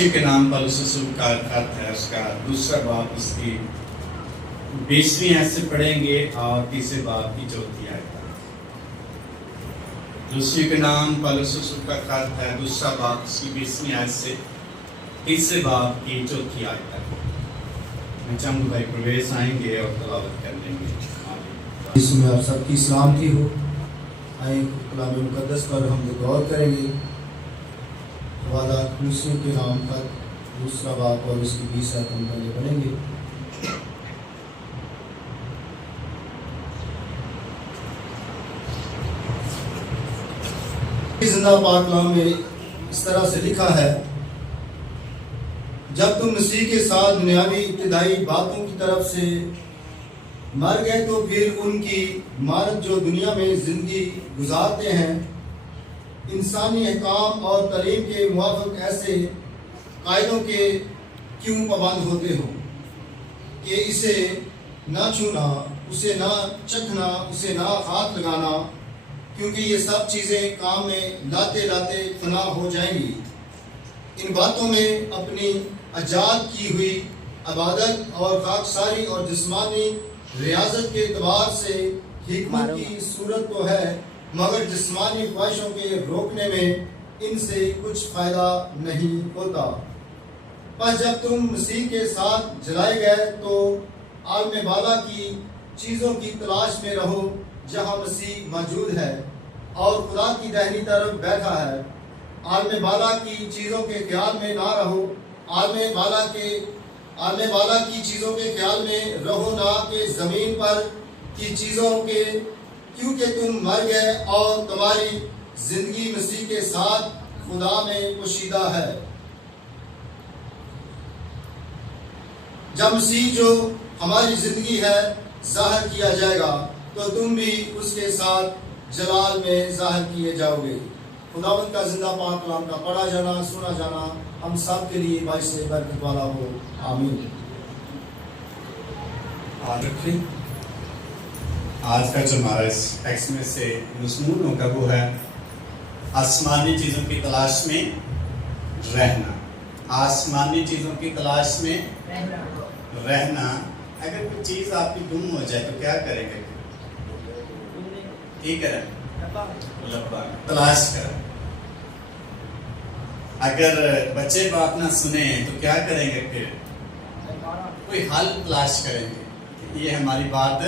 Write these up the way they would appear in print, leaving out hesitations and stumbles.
کلوسی کے نام پولس رسول کا خط ہے، اس کا دوسرا باب، اس کی 20ویں آیت سے پڑھیں گے اور تیسرے باب کی 4تھی آیت تک۔ کلوسی کے نام پولس رسول کا خط ہے، دوسرا باب، اس کی 20ویں آیت سے تیسرے باب کی 4تھی آیت تک۔ میں چاہوں گا بھائی پرویز آئیں گے اور تلاوت کر لیں گے۔ اس میں آپ سب کی سلامتی ہو۔ آئیں کلام مقدس پر ہم غور کریں گے۔ وعدہ کلوسیوں کے نام پر دوسرا باب اور اس کی 20 آیت ہم پہلے پڑھیں گے۔ زندہ پاک کلام میں اس طرح سے لکھا ہے، جب تم مسیح کے ساتھ دنیاوی ابتدائی باتوں کی طرف سے مر گئے تو پھر ان کی مانند جو دنیا میں زندگی گزارتے ہیں، انسانی احکام اور تعلیم کے موافق ایسے قاعدوں کے کیوں پابند ہوتے ہو کہ اسے نہ چھونا، اسے نہ چکھنا، اسے نہ ہاتھ لگانا، کیونکہ یہ سب چیزیں کام میں لاتے لاتے فنا ہو جائیں گی۔ ان باتوں میں اپنی ایجاد کی ہوئی عبادت اور خاکساری اور جسمانی ریاضت کے اعتبار سے حکمت کی صورت تو ہے، مگر جسمانی خواہشوں کے روکنے میں ان سے کچھ فائدہ نہیں ہوتا۔ پس جب تم مسیح کے ساتھ جلائے گئے تو عالم بالا کی چیزوں کی تلاش میں رہو جہاں مسیح موجود ہے اور خدا کی داہنی طرف بیٹھا ہے۔ عالم بالا کی چیزوں کے خیال میں نہ رہو، عالم بالا کی چیزوں کے خیال میں رہو، نہ کہ زمین پر کی چیزوں کے، کیونکہ تم مر گئے اور تمہاری زندگی مسیح کے ساتھ خدا میں پوشیدہ ہے۔ جب مسیح جو ہماری زندگی ہے ظاہر کیا جائے گا تو تم بھی اس کے ساتھ جلال میں ظاہر کیے جاؤ گے۔ خداوند کا زندہ پاک کلام کا پڑھا جانا، سنا جانا ہم سب کے لیے باعث برکت والا ہو، آمین۔ آج کا جو ہمارا اس ٹیکسٹ میں سے مضمون ہوگا وہ ہے آسمانی چیزوں کی تلاش میں رہنا۔ آسمانی چیزوں کی تلاش میں رہنا۔ اگر کوئی چیز آپ کی گم ہو جائے تو کیا کریں گے؟ ٹھیک ہے، تلاش کریں۔ اگر بچے بات نہ سنیں تو کیا کریں گے؟ پھر کوئی حل تلاش کریں گے، یہ ہماری بات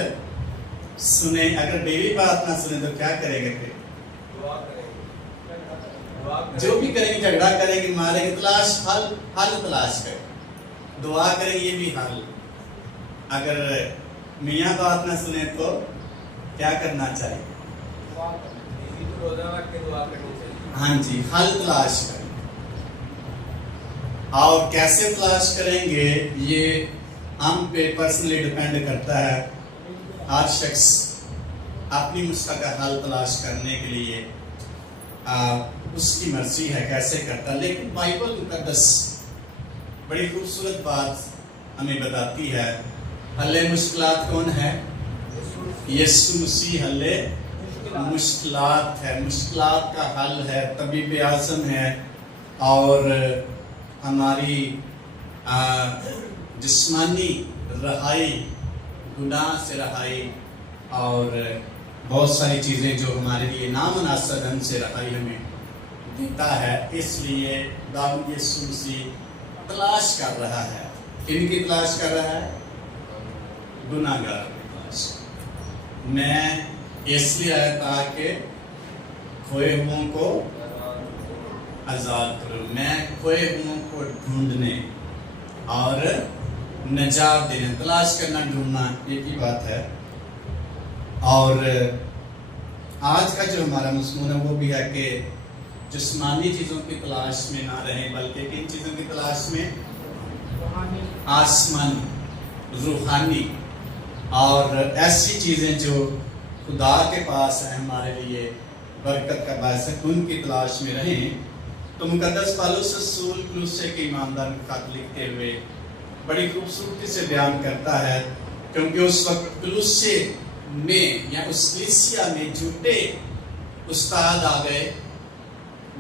سنیں۔ اگر بیوی بات نہ سنیں تو کیا کریں گے؟ پھر جو بھی کریں گے، جھگڑا کریں گے، ماریں گے، حل تلاش کریں، دعا کریں، یہ بھی حل۔ اگر میاں بات نہ سنیں تو کیا کرنا چاہیے؟ ہاں جی، حل تلاش کریں۔ اور کیسے تلاش کریں گے یہ ہم پہ پرسنلی ڈیپینڈ کرتا ہے۔ ہر شخص اپنی مستقل حل تلاش کرنے کے لیے اس کی مرضی ہے کیسے کرتا ہے، لیکن بائبل مقدس بڑی خوبصورت بات ہمیں بتاتی ہے۔ حل مشکلات کون ہے؟ یسوع مسیح حل مشکلات ہے، مشکلات کا حل ہے، طبیب اعظم ہے، اور ہماری جسمانی رہائی، گناہ سے رہائی، اور بہت ساری چیزیں جو ہمارے لیے نامناسب ہم سے رہائی ہمیں دیتا ہے۔ اس لیے خداوند یسوع مسیح تلاش کر رہا ہے۔ کن کی تلاش کر رہا ہے؟ گناہ گار کی تلاش۔ میں اس لیے آیا تاکہ کھوئے ہوں کو آزاد کروں، میں کھوئے ہوں کو ڈھونڈنے اور نجات دینے، تلاش کرنا، ڈھونڈنا، ایک ہی بات ہے۔ اور آج کا جو ہمارا مضمون ہے وہ بھی ہے کہ جسمانی چیزوں کی تلاش میں نہ رہیں، بلکہ کن چیزوں کی تلاش میں؟ آسمانی، روحانی، اور ایسی چیزیں جو خدا کے پاس ہیں ہمارے لیے برکت کا باعث ہے، ان کی تلاش میں رہیں۔ تو مقدس پالوس رسول کلوسے کے ایماندار کو خط لکھتے ہوئے بڑی خوبصورتی سے بیان کرتا ہے، کیونکہ اس وقت کلوسے میں یا اس کلیسیا میں جھوٹے استاد آ گئے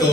2,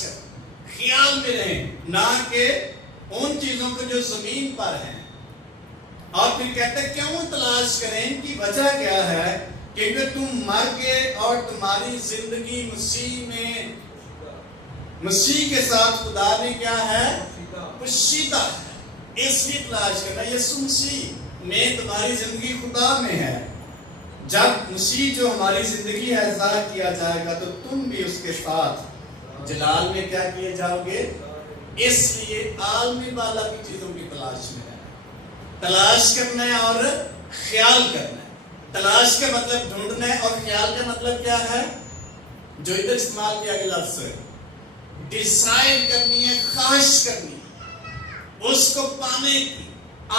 کر، خیال میں رہیں، نہ کہ ان چیزوں کو جو زمین پر ہیں۔ اور پھر کہتے ہیں کیوں تلاش کریں؟ ان کی وجہ کیا ہے؟ کیونکہ تم مر گئے اور تمہاری زندگی مسیح کے ساتھ خدا نے کیا ہے؟ پوشیدہ ہے۔ اس لیے تلاش کرنا، یسوع مسیح میں تمہاری زندگی خدا میں ہے۔ جب مسیح جو ہماری زندگی ہے ظاہر کیا جائے گا تو تم بھی اس کے ساتھ جلال میں کیا کیے جاؤ گے؟ اس لیے عالم بالا کی چیزوں کی تلاش میں ہے۔ تلاش کرنا ہے اور خیال کرنا ہے۔ تلاش کا مطلب ڈھونڈنا ہے، اور خیال کا مطلب کیا ہے؟ جو ادھر استعمال کیا گیا لفظ ہے، ڈیسائیڈ کرنی ہے، خواہش کرنی ہے، اس کو پانے کی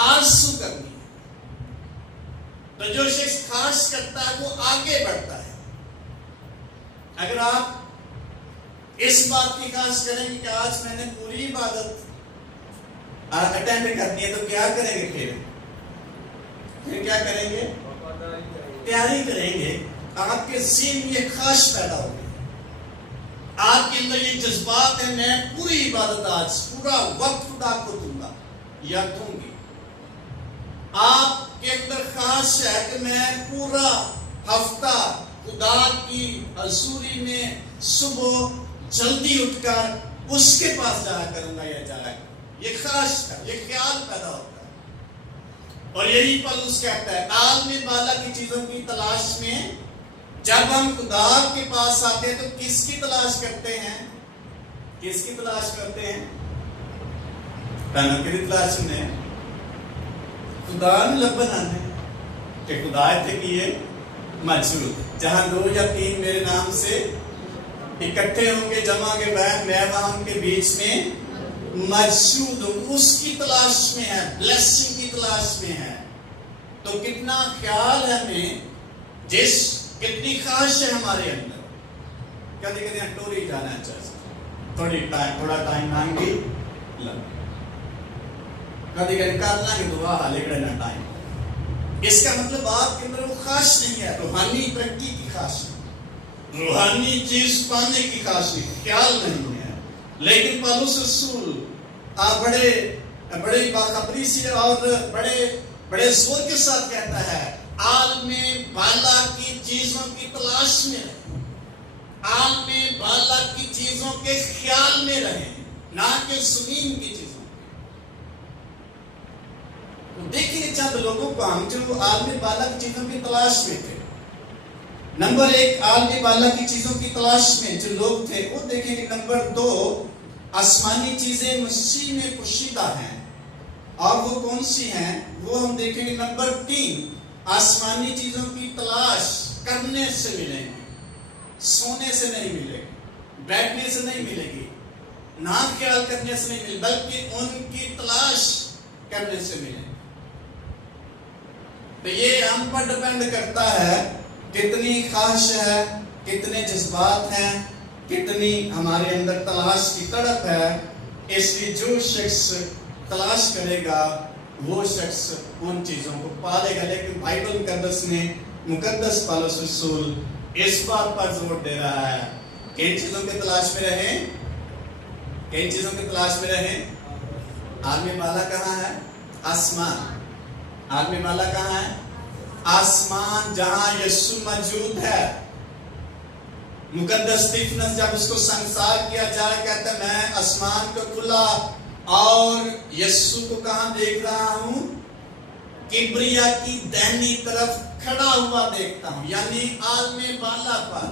آرزو کرنی ہے۔ تو جو شخص خواہش کرتا ہے وہ آگے بڑھتا ہے۔ اگر آپ اس بات کی خواہش کریں گے کہ آج میں نے پوری عبادت اٹینڈ کرنی ہے، تو کیا کریں گے؟ پھر کیا کریں گے؟ تیاری کریں گے۔ آپ کے ذہن میں یہ خواہش پیدا ہوگی، آپ کے اندر یہ جذبات ہے، میں پوری عبادت آج پورا وقت خدا کو دوں گا یا دوں گی۔ آپ کے اندر خواہش ہے کہ میں پورا ہفتہ خدا کی حضوری میں صبح جلدی اٹھ کر اس کے پاس جایا کروں گا یا جایا کروں۔ یہ خواہش کا، یہ خیال پیدا ہوتا ہے۔ اور یہی پولس کہتا ہے عالم بالا کی چیزوں کی تلاش میں جب ہم خدا کے پاس آتے ہیں تو کس کی تلاش کرتے ہیں؟ کس کی تلاش کرتے ہیں؟ کی تلاش میں خدا نے لب بنانے کہ خدا تھے کہ یہ موجود، جہاں 2 یا 3 میرے نام سے اکٹھے ہوں گے جمع کے بعد میں وہاں ان کے بیچ میں موجود ہوں۔ اس کی تلاش میں ہے، بلیسنگ کی تلاش میں ہے۔ تو کتنا خیال ہے ہمیں، کتنی خواہش ہے ہمارے اندر۔ کہتے ہیں ٹوری جانا چاہیے، تھوڑا ٹائم مانگی کہتے کر لیں گے دعا حالے کرنا ٹائم۔ اس کا مطلب آپ کے اندر وہ خواہش نہیں ہے، روحانی ترقی کی خواہش ہے، روحانی چیز پانے کی خواہش نہیں، خیال نہیں ہے۔ لیکن پولس رسول بڑے باخبری سے اور بڑے زور کے ساتھ کہتا ہے عالم بالا کی چیزوں کی تلاش میں رہیں، عالم بالا کی چیزوں کے خیال میں رہیں، نہ کہ زمین کی چیزوں۔ دیکھیں چند لوگوں کو ہم جو عالم بالا کی چیزوں کی تلاش میں تھے۔ نمبر 1 عالم بالا کی چیزوں کی تلاش میں جو لوگ تھے وہ دیکھیں گے۔ نمبر 2 آسمانی چیزیں مسیح میں پوشیدہ ہیں، اور وہ کون سی ہیں وہ ہم دیکھیں گے۔ نمبر 3 آسمانی چیزوں کی تلاش کرنے سے ملیں گی، سونے سے نہیں ملے گی، بیٹھنے سے نہیں ملے گی، نہ خیال کرنے سے نہیں ملے، بلکہ ان کی تلاش کرنے سے ملے گی۔ تو یہ ہم پر ڈیپینڈ کرتا ہے کتنی خواہش ہے، کتنے جذبات ہیں، کتنی ہمارے اندر تلاش کی تڑپ ہے۔ اس لیے جو شخص تلاش کرے گا وہ شخص ان چیزوں کو پالے گا۔ لیکن بائبل مقدس پولس رسول اس بات پر زور دے رہا ہے کہ ان چیزوں کی تلاش میں رہیں، کن چیزوں کی تلاش میں رہیں۔ عالم بالا کہاں ہے؟ آسمان۔ عالم بالا کہاں ہے؟ آسمان، جہاں یسوع موجود ہے۔ مقدس اسطیفنس جب اس کو سنسار کیا جا رہا کہتا ہے میں آسمان کو کھلا اور یسوع کو کہاں دیکھ رہا ہوں؟ کبریا کی دہنی طرف کھڑا ہوا دیکھتا ہوں، یعنی عالم بالا پر۔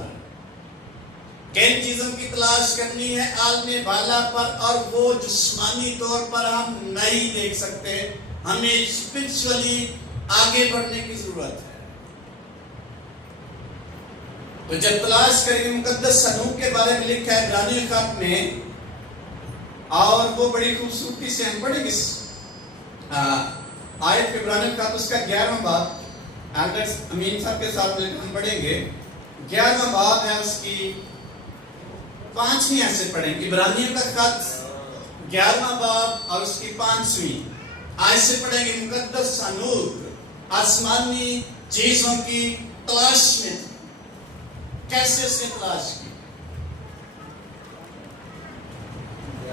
کن چیزوں کی تلاش کرنی ہے؟ عالم بالا پر، اور وہ جسمانی طور پر ہم نہیں دیکھ سکتے، ہمیں اسپرچولی آگے بڑھنے کی ضرورت ہے۔ تو جب تلاش کریں گے، مقدس صندوق کے بارے میں لکھا ہے عبرانی خط میں، اور وہ بڑی خوبصورتی سے ہم پڑھیں گے آیت کے عبرانی خط اس کا 11واں باب ایلڈر امین صاحب کے ساتھ مل کر ہم پڑھیں گے۔ 11واں باب ہے اس کی 5ویں ایسے پڑھیں گے۔ عبرانیوں کا خط 11واں باب اور اس کی 5ویں آیت سے پڑھیں گے۔ مقدس صندوق آسمانی چیزوں کی تلاش میں، کیسے اس نے تلاش کی؟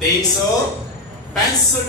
365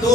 2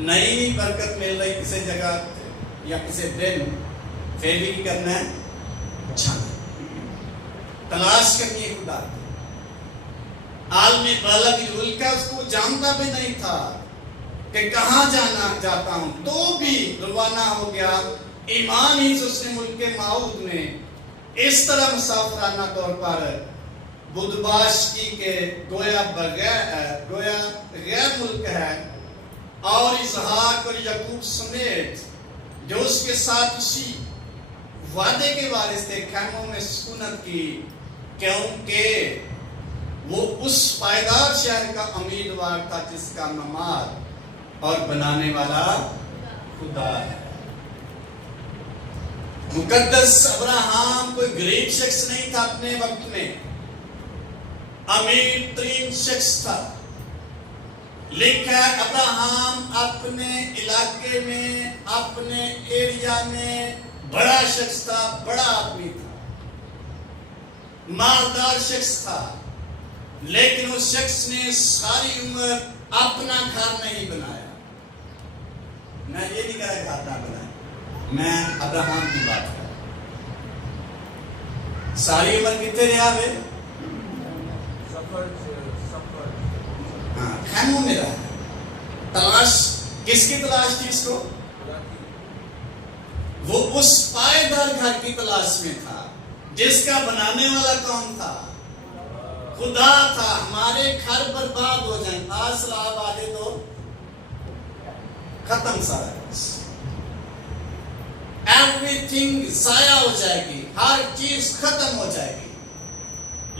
نئی برکت مل رہی کسی جگہ یا کسی دن، پھر بھی کی کرنا ہے؟ چھانا، تلاش کرنی ہے خدا کی۔ عالم بالا کی ملک اس کو جانتا بھی نہیں تھا کہ کہاں جانا جاتا ہوں، تو بھی روانہ ہو گیا۔ ایمان ہی سے اس نے ملک معود میں اس طرح مسافرانہ طور پر بدباش کی کہ گویا غیر ملک ہے، اور اسحاق اور یعقوب سمیت جو اس کے ساتھ اسی وعدے کے وارث تھے خیموں میں سکونت کی، کیونکہ وہ اس پائیدار شہر کا امیدوار تھا جس کا مماد اور بنانے والا خدا ہے۔ مقدس ابراہم کوئی غریب شخص نہیں تھا، اپنے وقت میں امیر ترین شخص تھا۔ لکھا ہے ابراہم اپنے علاقے میں، اپنے ایریا میں بڑا شخص تھا، بڑا آدمی تھا، مالدار شخص تھا، لیکن اس شخص نے ساری عمر اپنا گھر نہیں بنایا۔ میں یہ نہیں کہہ رہا گھر نہ بنایا، میں ابراہم کی بات کر رہا ہوں۔ ساری عمر کتنے رہا ہے؟ ہاں، خیموں میں رہا۔ تلاش کس کی تلاش تھی اس کو؟ وہ اس پائیدار گھر کی تلاش میں تھا جس کا بنانے والا کون تھا؟ خدا تھا۔ ہمارے گھر برباد ہو جائیں، آج سلاب آ جائے تو ختم سارا کچھ، ایوری تھنگ ضائع ہو جائے گی، ہر چیز ختم ہو جائے گی،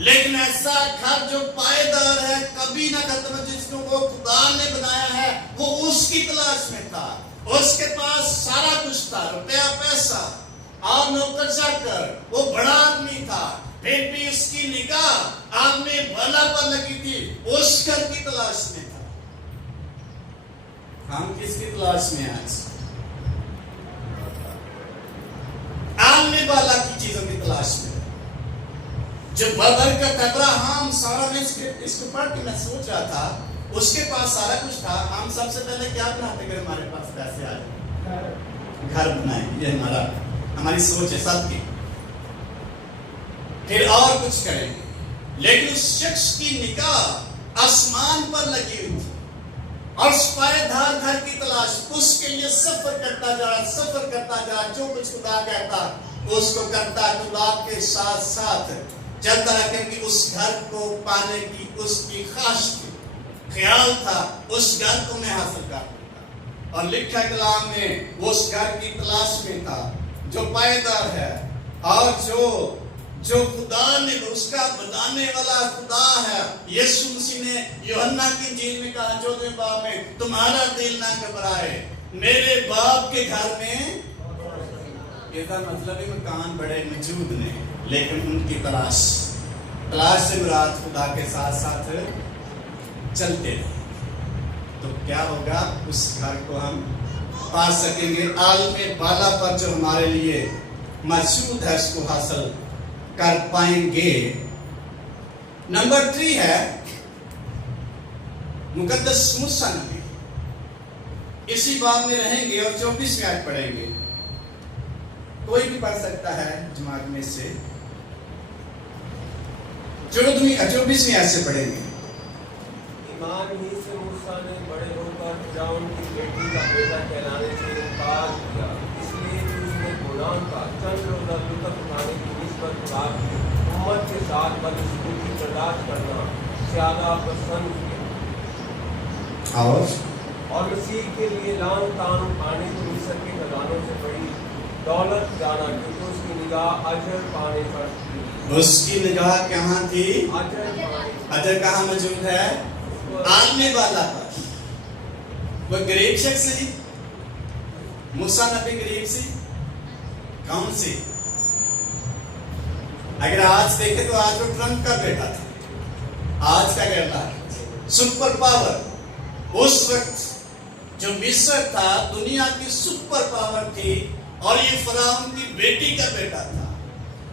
لیکن ایسا گھر جو پائیدار ہے، کبھی نہ ختم ہے، جس کو وہ خدا نے بنایا ہے، وہ اس کی تلاش میں تھا۔ اس کے پاس سارا کچھ تھا، روپیہ پیسہ اور نوکر چاکر، وہ بڑا آدمی تھا، پھر بھی اس کی نگاہ آدمی بھلا پر لگی تھی، اس گھر کی تلاش میں تھا۔ ہم کس کی تلاش میں آج؟ آدمی بالا کی چیزوں کی تلاش میں، جو ببرکت ابراہم سارا میں اس کو پڑھ کے میں سوچ رہا تھا، اس کے پاس سارا کچھ تھا۔ ہم سب سے پہلے کیا بناتے اگر ہمارے پاس پیسے آئے؟ گھر بنائیں، یہ ہماری سوچ ہے سب کی، پھر اور کچھ کریں گے، لیکن اس شخص کی نگاہ آسمان پر لگی ہوئی تھی اور اس پائیدار گھر کی تلاش، اس کے لیے سفر کرتا جا، جو کچھ خدا کہتا اس کو کرتا، خدا کے ساتھ ساتھ چلتا رہا، کیونکہ اس گھر کو پانے کی اس کی خواہش تھی، خیال تھا اس گھر کو میں حاصل کر لوں، اور لکھا کلام میں وہ اس گھر کی تلاش میں تھا جو پائیدار ہے، اور جو خدا نے اس کا بنانے والا خدا ہے۔ یسوع مسیح نے یوحنا کی انجیل میں کہا 14 باب میں، تمہارا دل نہ گھبرائے، میرے باپ کے گھر میں، یہ تھا مطلب مکان بڑے موجود نے، لیکن ان کی تلاش سے مراد خدا کے ساتھ ساتھ چلتے رہے، تو کیا ہوگا؟ اس گھر کو ہم پا سکیں گے، عالم بالا پر جو ہمارے لیے موجود ہے اس کو حاصل کر پائیں گے۔ نمبر 3 ہے مقدس موسیٰ نبی۔ اسی باب میں رہیں گے اور 24ویں آیت پڑھیں گے، کوئی بھی پڑھ سکتا ہے جماعت میں سے، 24ویں آیت سے پڑھیں گے۔ ایمان ہی سے موسیٰ نے بڑے ہو کر فرعون کی بیٹی کا بیٹا کہلانے سے انکار کیا، اس لیے کہ اس نے غلام کا چند روزہ لطف اٹھانے کی نسبت خدا کی امت کے ساتھ بدسلوکی برداشت کرنا زیادہ پسند کیا، اور مسیح کے لیے لان تان پانے کو مصر کے خزانوں سے بڑی دولت جانا، کیونکہ اس کی نگاہ اجر پانے پر تھی۔ اس کی نگاہ کہاں تھی؟ اجر کہاں موجود ہے؟ آنے والا پر۔ وہ غریب شخص سی، موسیٰ نبی غریب سی، کون سی؟ اگر آج دیکھیں تو آج وہ ٹرمپ کا بیٹا تھا، آج کا کہتا ہے سپر پاور۔ اس وقت جو مصر تھا دنیا کی سپر پاور تھی، اور یہ فرعون کی بیٹی کا بیٹا تھا،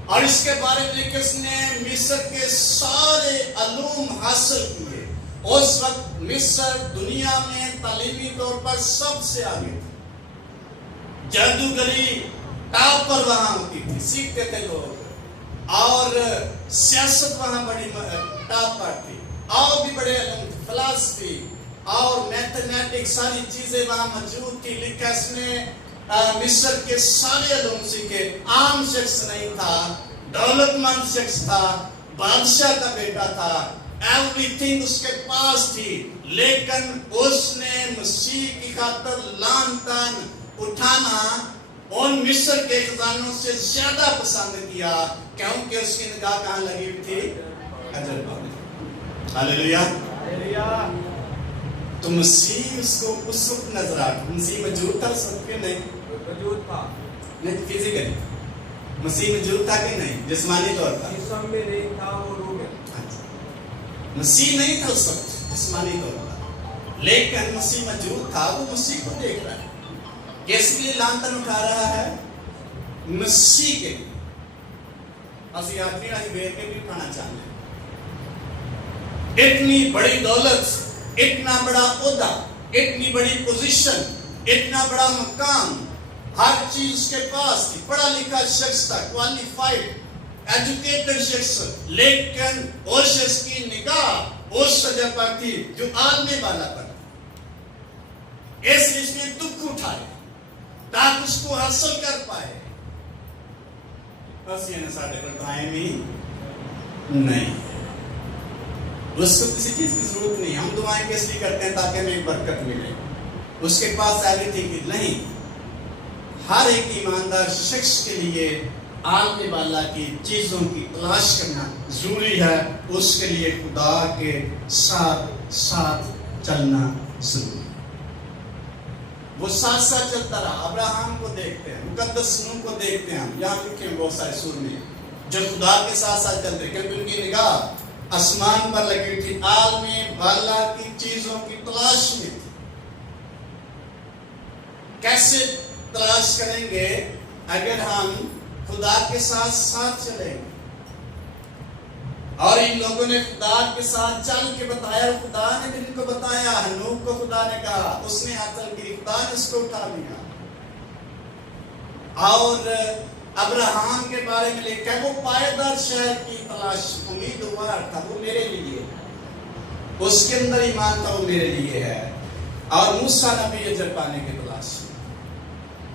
اور اس کے بارے میں کہ اس نے مصر کے سارے علوم حاصل کیے۔ اس وقت مصر دنیا میں تعلیمی طور پر سب سے آگے تھی. جادوگری ٹاپ پر وہاں ہوتی تھی, سیکھتے تھے لوگ, اور سیاست وہاں بڑی ٹاپ پر تھی, اور بھی بڑے علم, فلسفی اور میتھمیٹکس, ساری چیزیں وہاں موجود تھی. لیکس نے مصر کے سارے علوم سیکھے. عام شخص نہیں تھا, دولت مند شخص تھا, بادشاہ کا بیٹا تھا, ایوری تھنگ اس کے پاس تھی. لیکن اس نے مسیح کی خاطر لان تان اٹھانا ان مصر کے خزانوں سے زیادہ پسند کیا, کیونکہ اس کی نگاہ کہاں لگی ہوئی تھی؟ اجر پانے. ہاللیلویہ. تو مسیح اس کو اس وقت نظر آ, مسیح موجود تھا اس وقت کہ نہیں؟ موجود تھا. نہیں, فزیکلی مسیح موجود تھا کہ نہیں؟ جسمانی طور پر جسم میں نہیں تھا, وہ روح میں. مسیح نہیں تھا اس وقت جسمانی طور پر, لیکن مسیح موجود تھا. وہ مسیح کو دیکھ رہا ہے. کس لیے لانتن اٹھا رہا ہے؟ مسیح کے لیے. اسی آخری آج بیر کے بھی اٹھانا چاہتے ہیں. اتنی بڑی دولت, اتنا بڑا عہدہ, اتنی بڑی پوزیشن, اتنا بڑا مقام, ہر چیز کے پاس تھی. پڑھا لکھا شخص تھا, کوالیفائڈ ایجوکیٹڈ شخص, لیکن اس شخص کی نگاہ اس جگہ پر تھی جو عالم والا پر. اس لیے اس نے دکھ اٹھائے تاکہ اس کو حاصل کر پائے. بس یہ سارے پر ٹائم ہی نہیں, اس کو کسی چیز کی ضرورت نہیں. ہم دعائیں کس لیے کرتے ہیں؟ تاکہ ہمیں برکت ملے. اس کے پاس ایوری تھنگ نہیں. ہر ایک ایماندار شخص کے لیے عالم والا کی چیزوں کی تلاش کرنا ضروری ہے. اس کے لیے خدا کے ساتھ ساتھ چلنا ضروری ہے. وہ ساتھ ساتھ چلتا رہا. ابراہم کو دیکھتے ہیں, مقدس نوح کو دیکھتے ہیں, ہم یہاں لکھے ہیں بہت سارے سور میں جو خدا کے ساتھ ساتھ چلتے ہیں, کیونکہ ان کی نگاہ آسمان پر لگی تھی, عالم والا کی چیزوں کی تلاش میں تھی. کیسے تلاش کریں گے؟ اگر ہم خدا کے ساتھ ساتھ چلیں گے. اور ان لوگوں نے خدا کے ساتھ چل کے بتایا, خدا نے بھی ان کو بتایا. ہنوک کو خدا نے کہا, اس نے عقل کی, خدا نے اس کو اٹھا لیا. اور ابراہم کے بارے میں لکھا ہے وہ پائیدار شہر کی تلاش, امیدوار تھا, وہ میرے لیے, اس کے اندر ایمان تھا, وہ میرے لیے ہے. اور موسیٰ نبی اجر پانے کی تلاش,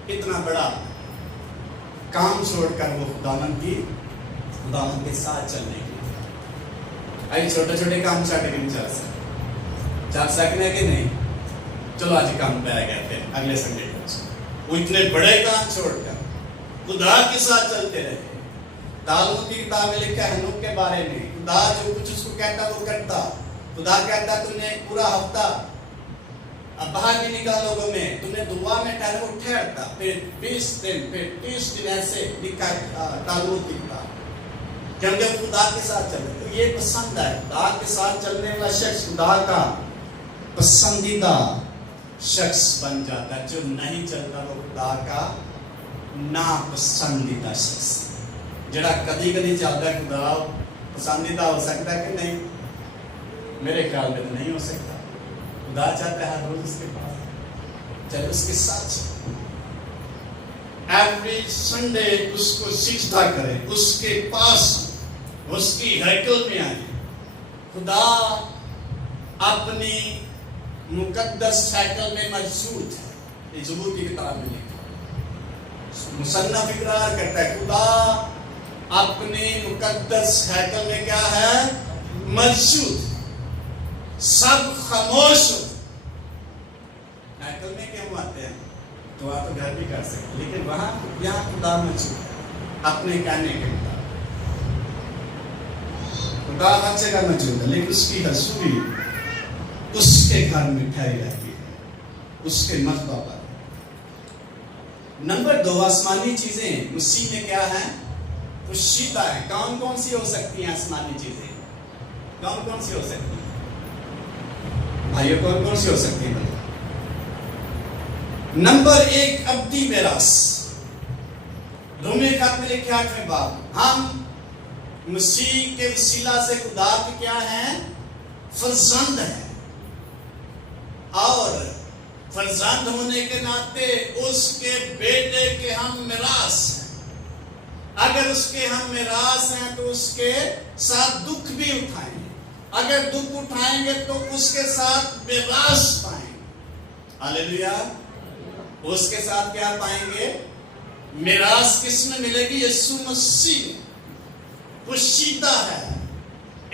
اتنا بڑا کام چھوڑ کر وہ خداوند کے ساتھ چلنے کی. آئی چھوٹے چھوٹے کام چھاٹے کے نہیں چل سکنے کہ نہیں. چلو آج کام پہ آ گئے تھے, اگلے سنڈے وہ اتنے بڑے کام چھوڑ کر خدا کے ساتھ چلتے رہے. تالمود کی کتاب میں لکھا ہے ہنوک کے بارے میں, خدا جو کچھ اس کو کہتا وہ کرتا. خدا کہتا تم نے پورا ہفتہ اب باہر بھی نکلا لوگوں میں, تم نے دعا میں ٹھہرا, وہ ٹھہرتا. پھر 20 دن, پھر 30 دن ایسے لکھا تالمود کی کتاب, کیونکہ خدا کے ساتھ چلتے. تو یہ پسند ہے, خدا کے ساتھ چلنے والا شخص خدا کا پسندیدہ شخص بن جاتا ہے. جو نہیں چلتا وہ خدا کا ناپسندیدہ شخص. جڑا کدی کدی چلتا ہے خدا پسندیدہ ہو سکتا ہے کہ نہیں؟ میرے خیال میں تو نہیں ہو سکتا. خدا چاہتا ہے روز اس کے پاس چل, اس کے ساتھ ایوری سنڈے اس کو سجدہ کرے, اس کے پاس, اس کی ہیکل میں آئے. خدا اپنی مقدس ہیکل میں موجود ہے. یہ زبور کی کتاب میں لکھا, مصنف اقرار کرتا ہے خدا اپنی مقدس ہیکل میں کیا ہے؟ موجود. سب خاموش ہو. ہیکل میں کیوں آتے ہیں؟ تو آپ تو گھر بھی کر سکتے, لیکن وہاں یہاں خدا موجود ہے اپنے کہنے کے مطابق. خدا ہر جگہ موجود ہے, لیکن اس کی حضوری اس کے گھر میں ٹھہری رہتی ہے, اس کے مرتبہ پر. نمبر 2, آسمانی چیزیں مسیح میں کیا ہے؟ پوشیدہ ہے. کون کون سی ہو سکتی ہیں آسمانی چیزیں؟ کون کون سی ہو سکتی ہیں بھائیو؟ کون کون سی ہو سکتی ہیں؟ نمبر 1, ابدی میراث. رومیو خط میں لکھا 8ویں باب, ہم مسیح کے وسیلہ سے خدا کے کیا ہیں؟ فرزند ہیں. اور فرزند ہونے کے ناطے اس کے بیٹے کے ہم میراث ہیں۔ اگر اس کے ہم میراث ہیں تو اس کے ساتھ دکھ بھی اٹھائیں گے، اگر دکھ اٹھائیں گے تو اس کے ساتھ میراث پائیں گے۔ ہاللیلویا۔ اس کے ساتھ کیا پائیں گے؟ میراث کس میں ملے گی؟ یسوع مسیح میں۔ پوشیدہ ہے،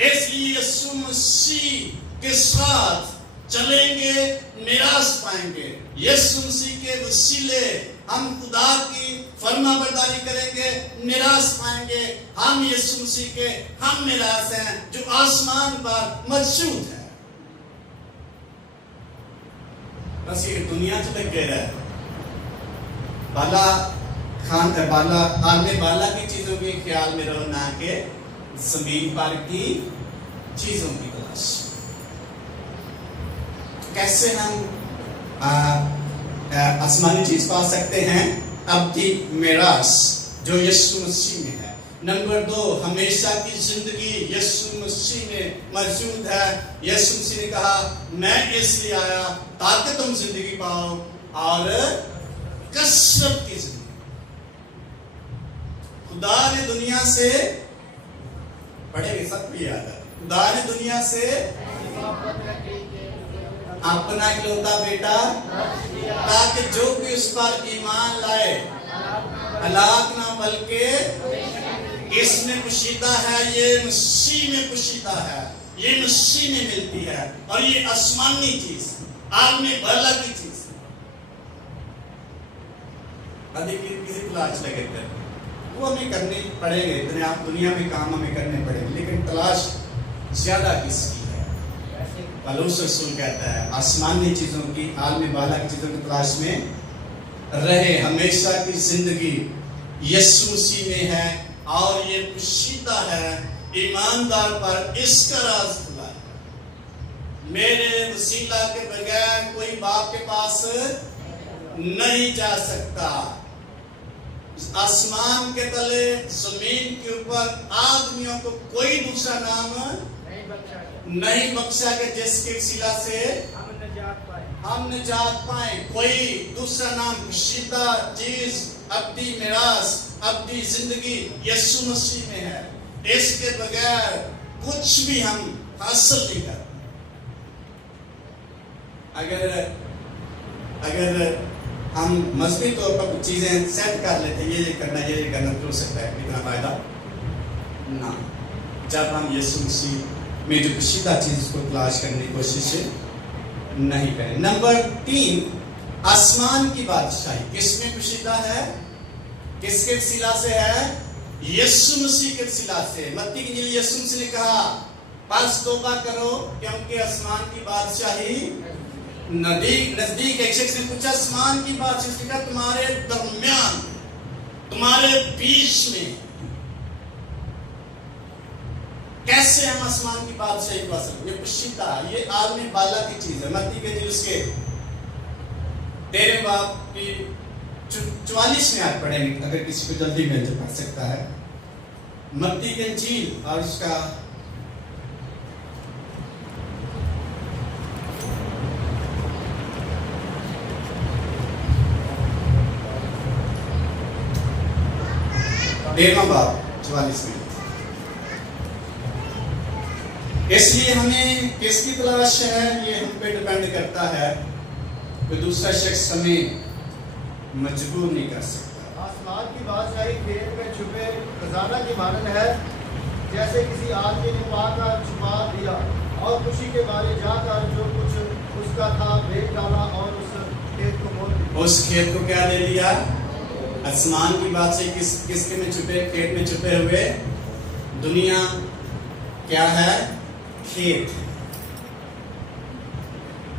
اس لیے یسوع مسیح کے ساتھ چلیں گے، میراث پائیں گے۔ یسوع مسیح کے وسیلے ہم خدا کی فرما برداری کریں گے، میراث پائیں گے۔ ہم یسوع مسیح کے ہم میراث ہیں جو آسمان پر موجود ہے۔ بس یہ دنیا چ لگ گیا ہے، بالا خان بالا عالم بالا کی چیزوں کے خیال میں رہو، نہ کہ زمین پر کی چیزوں کی تلاش۔ کیسے ہم آسمانی چیز پا سکتے ہیں؟ ابدی میراث جو یسوع مسیح میں ہے۔ نمبر 2، ہمیشہ کی زندگی یسوع مسیح میں موجود ہے۔ یسوع مسیح نے کہا میں اس لیے آیا تاکہ تم زندگی پاؤ اور کثرت کی زندگی۔ خدا نے دنیا سے پڑھے گے، سب بھی یاد ہے، خدا نے دنیا سے اپنا اکلوتا بیٹا تاکہ جو بھی اس پر ایمان لائے ہلاک نہ بلکہ اس میں پوشیدہ ہے۔ یہ مسیح میں پوشیدہ ہے، یہ مسیح میں ملتی ہے، اور یہ آسمانی چیز ہے، عالم بالا کی چیز ہے۔ ابھی کسی تلاش لگے تھے وہ ہمیں کرنے پڑیں گے، اتنے آپ دنیا میں کام ہمیں کرنے پڑیں گے، لیکن تلاش زیادہ کس کی ہے؟ پولس رسول کہتا ہے آسمانی چیزوں کی، عالم بالا کی چیزوں کی تلاش میں رہے۔ ہمیشہ کی زندگی یسوع مسیح میں ہے اور یہ پوشیدہ ہے ایماندار پر، اس کا راز کھلا ہے۔ میرے وسیلہ کے بغیر کوئی باپ کے پاس نہیں جا سکتا۔ آسمان کے تلے، زمین کے اوپر آدمیوں کو کوئی دوسرا نام نہیں بخشا کہ جس کے وسیلہ سے ہم نجات پائیں۔ کوئی دوسرا نام پوشیدہ چیز، ابدی میراث، ابدی زندگی یسوع مسیح میں ہے۔ اس کے بغیر کچھ بھی ہم حاصل نہیں کرتے۔ اگر ہم مذہبی طور پر کچھ چیزیں سیٹ کر لیتے ہیں، یہ کرنا تو ہو سکتا ہے، اتنا فائدہ نہ۔ جب ہم یسوع مسیح میں جو پوشیدہ چیز کو تلاش کرنے کی کوشش نہیں کریں۔ نمبر 3، آسمان کی بادشاہی کس میں پوشیدہ ہے؟ کس کے وسیلہ سے ہے؟ یسوع مسیح کے وسیلہ سے۔ متی کی انجیل یسوع مسیح نے کہا پس توبہ کرو کیونکہ آسمان کی بادشاہی نزدیک۔ ایک شخص نے پوچھا آسمان کی بادشاہی کا تمہارے درمیان، تمہارے بیچ میں، کیسے ہم آسمان کی بادشاہی کو حاصل؟ یہ پوشیدہ، یہ عالم بالا کی چیز ہے۔ متی کے انجیل اس کے 13 باب کی 44 میں آیت پڑھیں گے، اگر کسی کو جلدی مل پڑھ سکتا ہے۔ متی کے انجیل اور اس کا 13 باب 44 میں۔ اس لیے ہمیں کس کی تلاش ہے؟ یہ ہم پہ ڈیپینڈ کرتا ہے، کوئی دوسرا شخص ہمیں مجبور نہیں کر سکتا۔ آسمان کی بادشاہی کھیت میں چھپے خزانہ کی مانند ہے، جیسے کسی آدمی نے پا کر چھپا دیا اور خوشی کے مارے جا کر جو کچھ اس کا تھا بیچ ڈالا اور اس کھیت کو مول دیا۔ اس کھیت کو کیا دے دیا؟ آسمان کی بادشاہی کس کے میں چھپے؟ کھیت میں چھپے ہوئے۔ دنیا کیا ہے؟ کھیت ہے۔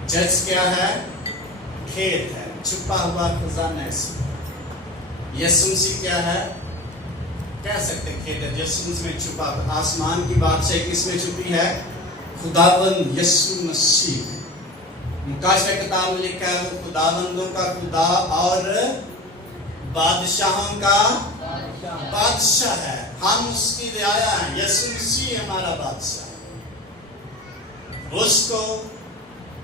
چرچ کیا ہے؟ کھیت ہے، چھپا ہوا خزانہ۔ یسوع مسیح کیا ہے؟ کہہ سکتے کھیت ہے، یسوع مسیح میں چھپا۔ آسمان کی بادشاہی کس میں چھپی ہے؟ خداوند یسوع مسیح میں۔ مکاشفہ کتاب میں لکھا ہے وہ خداوندوں کا خدا اور بادشاہوں کا بادشاہ ہے۔ ہم اس کی رعایا ہیں، یسوع مسیح ہمارا بادشاہ ہے۔ اس کو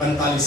45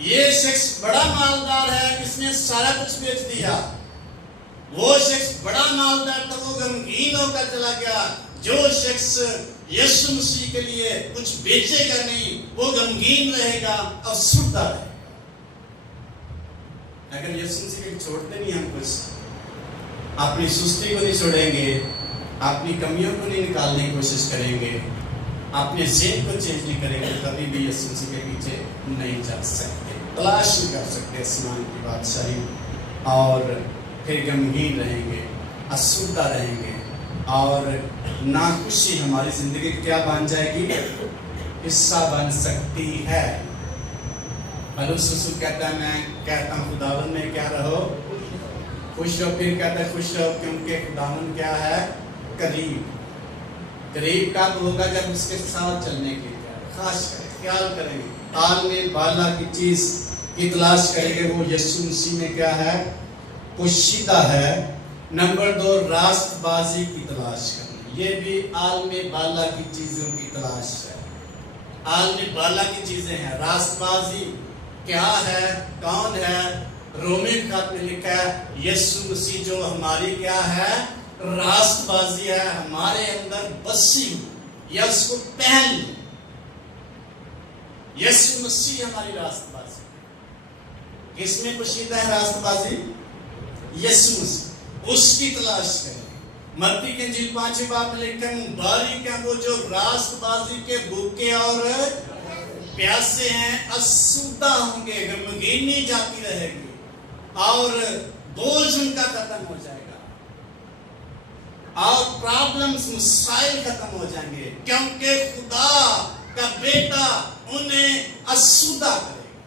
یہ شخص بڑا مالدار ہے، اس نے سارا کچھ بیچ دیا. وہ شخص بڑا مالدار تھا، وہ غمگین ہو کر چلا گیا. جو شخص یسوع مسیح کے لیے کچھ بیچے گا نہیں، وہ غمگین رہے گا، افسردہ رہے گا. اگر یسوع مسیح کو چھوڑتے نہیں ہم کچھ، اپنی سستی کو نہیں چھوڑیں گے، اپنی کمیوں کو نہیں نکالنے کی کوشش کریں گے، اپنے ذہن کو چینج نہیں کریں گے، کبھی بھی یسوع مسیح کے پیچھے نہیں چل سکتے، تلاش نہیں کر سکتے آسمان کی بادشاہی، اور پھر غمگین رہیں گے، افسردہ رہیں گے، اور ناخوشی ہماری زندگی کیا بن جائے گی؟ حصہ بن سکتی ہے. پولس رسول کہتا ہے میں کہتا ہوں خداوند میں کیا رہو، خوش رہو. پھر کہتا ہے خوش رہو کیونکہ خداوند کیا ہے؟ قریب. قریب کب ہوگا؟ جب اس کے ساتھ چلنے کے لیے خاص کریں، خیال کریں گے، عالم بالا کی چیز کی تلاش کریں گے. وہ یسوع مسیح میں کیا ہے؟ پوشیدہ ہے. نمبر 2 راست بازی کی تلاش کرنا، یہ بھی عالم بالا کی چیزوں کی تلاش ہے. عالم بالا کی چیزیں ہیں. راست بازی کیا ہے؟ کون ہے؟ رومی خط میں لکھا ہے یسوع مسیح جو ہماری کیا ہے؟ راست بازی ہے، ہمارے اندر بسی ہوئی، یا اس کو پہن لیں. یسوع مسیح ہماری راست بازی. کس میں پوشیدہ ہے راست بازی؟ یسوع مسیح. اس کی تلاش کریں. متی کی انجیل 5 باب میں لکھا ہے مبارک ہیں وہ جو راست بازی کے بھوکے اور پیاسے ہیں، افسردہ ہوں گے، غمگینی جاتی رہے گی، اور بوجھ ان کا ختم ہو جائے گا، اور پرابلمز مسائل ختم ہو جائیں گے، کیونکہ خدا کا بیٹا انہیں افسردہ کرے گا.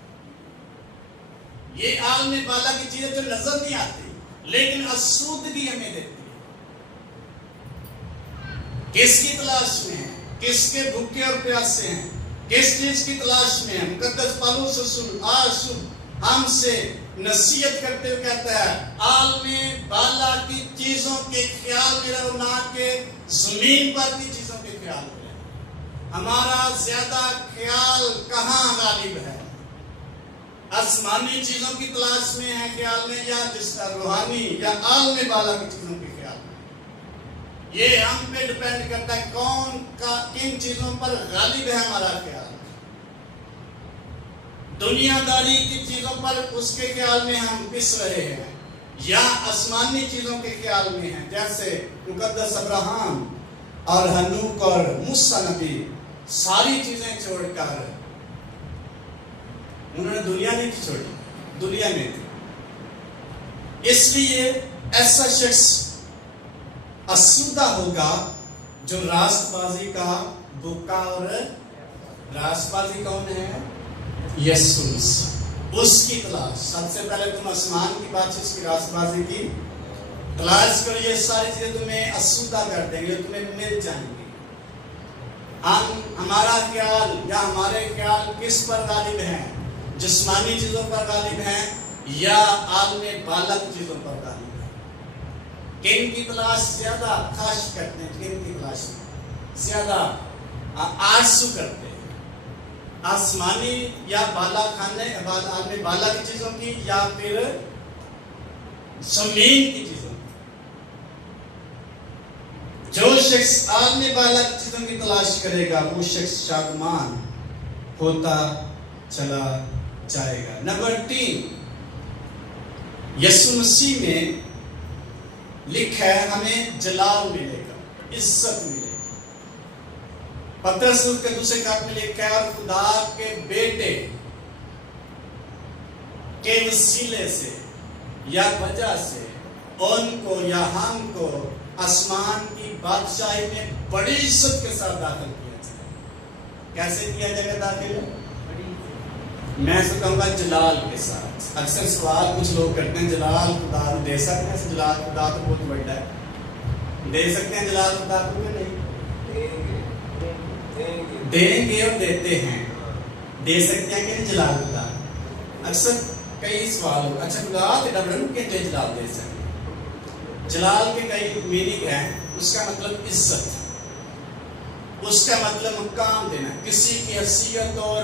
یہ عالم بالا کی چیزیں جو نظر نہیں آتی لیکن افسردگی ہمیں دیتی ہے. کس کی تلاش میں ہیں؟ کس کے بھوکے اور پیاسے ہیں؟ کس چیز کی تلاش میں ہیں؟ مقدس پالوس رسول آج صبح ہم سے نصیحت کرتے ہوئے کہتا ہے عالم بالا کی چیزوں کے خیال میں رہو، نہ کہ زمین پر کی چیزوں کے خیال میں رہو. ہمارا زیادہ خیال کہاں غالب ہے؟ آسمانی چیزوں کی تلاش میں ہے خیال میں، یا جس کا روحانی یا عالم بالا کی چیزوں کے خیال میں؟ یہ ہم پہ ڈیپینڈ کرتا ہے کون کا کن چیزوں پر غالب ہے ہمارا خیال. دنیا داری کی چیزوں پر اس کے خیال میں ہم پس رہے ہیں، یا آسمانی چیزوں کے خیال میں ہیں. جیسے مقدس ابراہیم اور ہنوک اور موسیٰ نبی ساری چیزیں چھوڑ کر انہوں نے دنیا نہیں چھوڑی، دنیا میں تھی. اس لیے ایسا شخص افسردہ ہوگا جو راست بازی کا بھوکا. اور راست بازی کون ہے؟ یسوع مسیح. اس کی تلاش. سب سے پہلے تم آسمان کی بات، اس کی راست بازی کی تلاش کرو. یہ ساری چیزیں تمہیں افسردہ کر دیں گے، تمہیں مل جائیں گی. ہمارا خیال یا ہمارے خیال کس پر غالب ہیں؟ جسمانی چیزوں پر غالب ہیں یا عالم بالا کی چیزوں پر غالب ہیں؟ کن کی تلاش زیادہ خواہش کرتے ہیں؟ کن کی تلاش زیادہ آرزو کرتے ہیں؟ آسمانی یا بالا کھانے عالم بالا کی چیزوں کی، یا پھر زمین کی چیزوں کی؟ جو شخص عالم بالا کی چیزوں کی تلاش کرے گا وہ شخص شادمان ہوتا چلا جائے گا. نمبر 3 یسوع مسیح میں لکھا ہے ہمیں جلال ملے گا، عزت ملے گی. پترس کے دوسرے خط میں لکھا ہے اور خدا کے بیٹے کے وسیلے سے یا وجہ سے ان کو یا ہم کو آسمان کی بادشاہی میں بڑی عزت کے ساتھ داخل کیا جائے. کیسے کیا جائے گا داخل؟ میں سے کہوں گا جلال کے ساتھ. اکثر سوال کچھ لوگ کرتے ہیں جلال خدا کو دے سکتے ہیں؟ جلال خدا تو بہت بڑا ہے، دے سکتے ہیں جلال خدا کو کہ نہیں؟ دیں گے اور دیتے ہیں. دے سکتے ہیں کہ نہیں جلال خدا؟ اکثر کئی سوال ہو اچھا خدا تیرا بڑا کہتے ہیں جلال دے سکتے. جلال کے کئی میننگ ہیں. اس کا مطلب عزت، اس کا مطلب مقام دینا، کسی کی حیثیت اور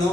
9